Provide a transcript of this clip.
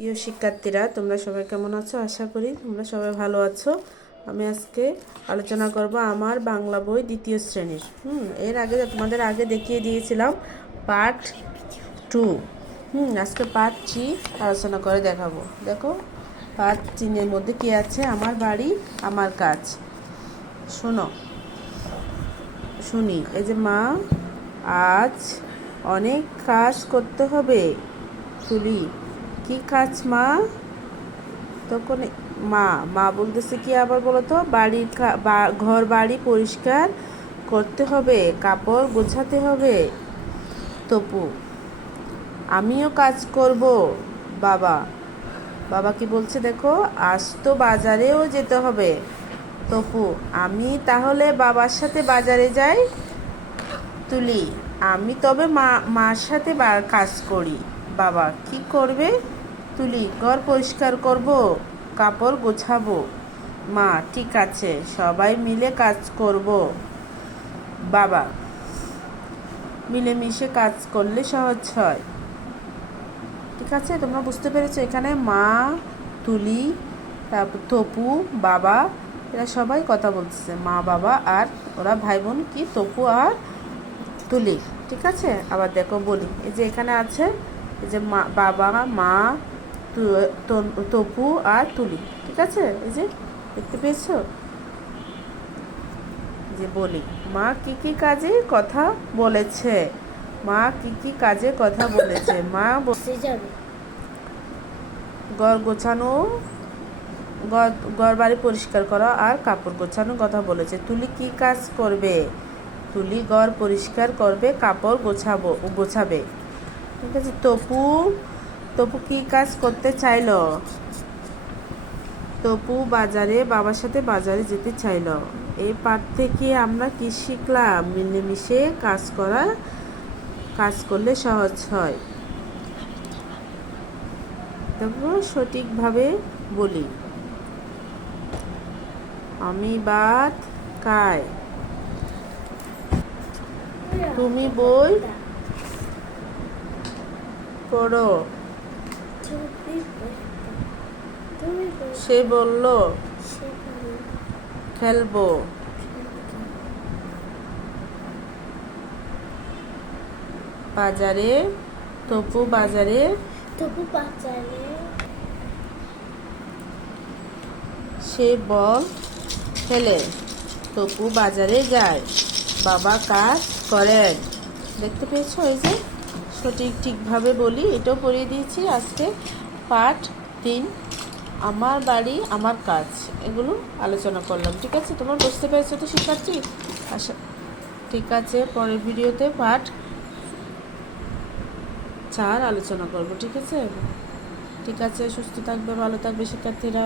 প্রিয় শিক্ষার্থীরা, তোমরা সবাই কেমন আছো? আশা করি তোমরা সবাই ভালো আছো। আমি আজকে আলোচনা করব আমার বাংলা বই দ্বিতীয় শ্রেণীর। এর আগে তোমাদের দেখিয়ে দিয়েছিলাম পার্ট 2। আজকে পার্ট 3 আলোচনা করে দেখাবো। দেখো, পার্ট 3-এর মধ্যে কি আছে? আমার বাড়ি আমার কাজ। শুনি। এই যে, মা, আজ অনেক কাজ করতে হবে। তুলি, কি কাজ মা? তখন মা মা বলতেছে কি, আবার বলো তো? ঘর বাড়ি পরিষ্কার করতে হবে, কাপড় গোছাতে হবে। তপু, আমিও কাজ করব। বাবা বাবা কি বলছে দেখো, আজ তো বাজারেও যেতে হবে। তপু, আমি তাহলে বাবার সাথে বাজারে যাই। তুলি, আমি তবে মার সাথে কাজ করি। বাবা, কি করবে? তুলি, ঘর পরিষ্কার করব, কাপড় গোছাবো। মা, ঠিক আছে, সবাই মিলে কাজ করব। বাবা, মিলেমিশে কাজ করলে সহজ হয়। ঠিক আছে, তোমরা বুঝতে পেরেছো? এখানে মা, তুলি, তারপর তপু, বাবা, এরা সবাই কথা বলতেছে। মা, বাবা আর ওরা ভাই বোন, কি তপু আর তুলি। ঠিক আছে, আবার দেখো বলি, এই যে এখানে আছে, এই যে বাবা, মা, তপু আর তুলি। ঠিক আছে, এই যে দেখতে পেয়েছো? যে বলি, মা কি কি কাজে কথা বলেছে? মা কি কি কাজে কথা বলেছে? মা ঘর গোছানো, ঘর বাড়ি পরিষ্কার করা আর কাপড় গোছানো কথা বলেছে। তুলি কি কাজ করবে? তুলি ঘর পরিষ্কার করবে, কাপড় গোছাবে। ঠিক আছে, তপু কি কাজ করতে চাইলো? তপু বাবার সাথে বাজারে যেতে চাইলো। এই পাঠ থেকে আমরা কি শিখলাম? মিলেমিশে কাজ করলে সহজ হয়। দেখো, সঠিকভাবে বলি। আমি ভাত খাই, তুমি বই পড়ো। সে বলল খেলবো। তপু বাজারে সে বল খেলে। তপু বাজারে যায়, বাবা কাজ করেন। দেখতে পেয়েছো? এই যে ঠিকভাবে বলি, এটাও পড়িয়ে দিয়েছি। আজকে পার্ট 3, আমার বাড়ি আমার কাজ, এগুলো আলোচনা করলাম। ঠিক আছে, তোমরা বুঝতে পেরেছো তো শিক্ষার্থী? আচ্ছা, ঠিক আছে, পরের ভিডিওতে পার্ট 4 আলোচনা করব। ঠিক আছে, সুস্থ থাকবে, ভালো থাকবে শিক্ষার্থীরা।